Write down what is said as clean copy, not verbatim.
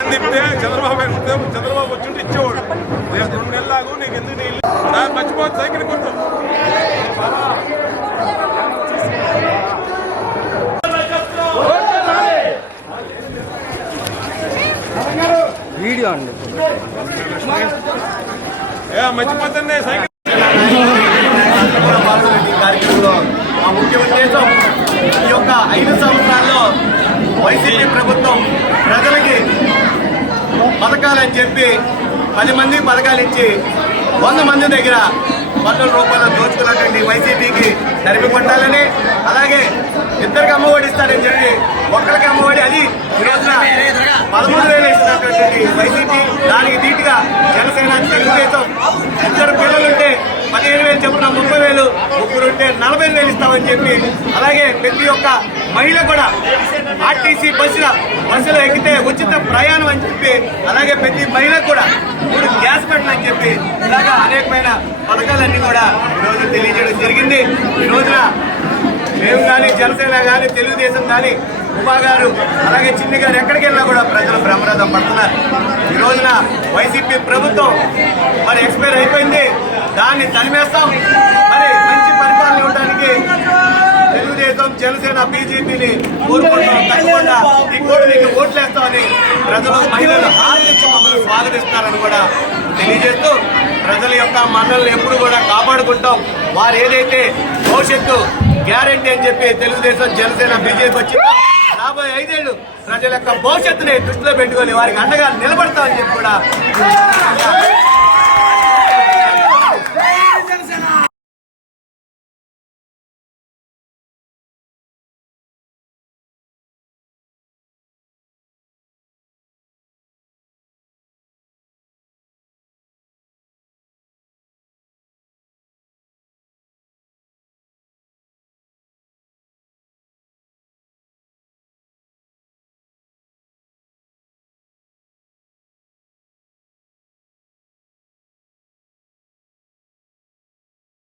చెప్తే చంద్రబాబు వచ్చి ఇచ్చేవాడు. రేపు 2 నెలలు లాగు నీకు ఎందుకు నీళ్ళు దాన్ని మర్చిపోతే సైకిల్ కొంచెం వీడియో అండి మర్చిపోతుంది సైకిల్. కార్యక్రమంలో మా ముఖ్య ఉద్దేశం ఈ యొక్క 5 సంవత్సరాల్లో వైసీపీ ప్రభుత్వం ప్రజలకి పథకాలని చెప్పి 10 మందికి పథకాలు ఇచ్చి 100 మంది దగ్గర పన్నుల రూపాయలు దోచుకున్నటువంటి వైసీపీకి తరిమి కొట్టాలని, అలాగే ఇద్దరికి అమ్మఒడి ఇస్తారని చెప్పి ఒక్కరికి అమ్మఒడి అది ఈ రోజున 13,000 ఇస్తున్నటువంటి వైసీపీ, దానికి ధీటుగా జనసేన తెలుగుదేశం 2 పిల్లలుంటే 15,000 చొప్పున 30,000, ముగ్గురుంటే 40,000 ఇస్తామని చెప్పి, అలాగే ప్రతి ఒక్క మహిళ కూడా ఆర్టీసీ బస్సులో ఎక్కితే ఉచిత ప్రయాణం అని చెప్పి, అలాగే ప్రతి మహిళకు కూడా 3 గ్యాస్ పెట్టని చెప్పి ఇలాగా అనేకమైన పథకాలన్నీ కూడా ఈరోజు తెలియజేయడం జరిగింది. ఈ రోజున మేము కానీ జనసేన కానీ తెలుగుదేశం కానీ ఉమా గారు అలాగే చిన్ని గారు ఎక్కడికి వెళ్ళినా కూడా ప్రజలు బ్రహ్మరథం పడుతున్నారు. ఈ రోజున వైసీపీ ప్రభుత్వం మరి ఎక్స్పైర్ అయిపోయింది, దాన్ని తరిమేస్తాం. మరి మంచి పరిపాలన ఇవ్వడానికి తెలుగుదేశం జనసేన బీజేపీని కోరుకుంటాం. తప్పకుండా ఈ కోటి ఓట్లేస్తామని ప్రజలు మహిళలు ఆదరించి మమ్మల్ని స్వాగతిస్తారని కూడా తెలియజేస్తూ ప్రజల యొక్క మన్నలను ఎప్పుడు కూడా కాపాడుకుంటాం. వారు ఏదైతే భవిష్యత్తు గ్యారంటీ అని చెప్పి తెలుగుదేశం జనసేన బీజేపీ వచ్చిందో రాబోయే 5 ఏళ్లు ప్రజల యొక్క భవిష్యత్తుని దృష్టిలో పెట్టుకొని వారికి అండగా నిలబడతామని చెప్పి కూడా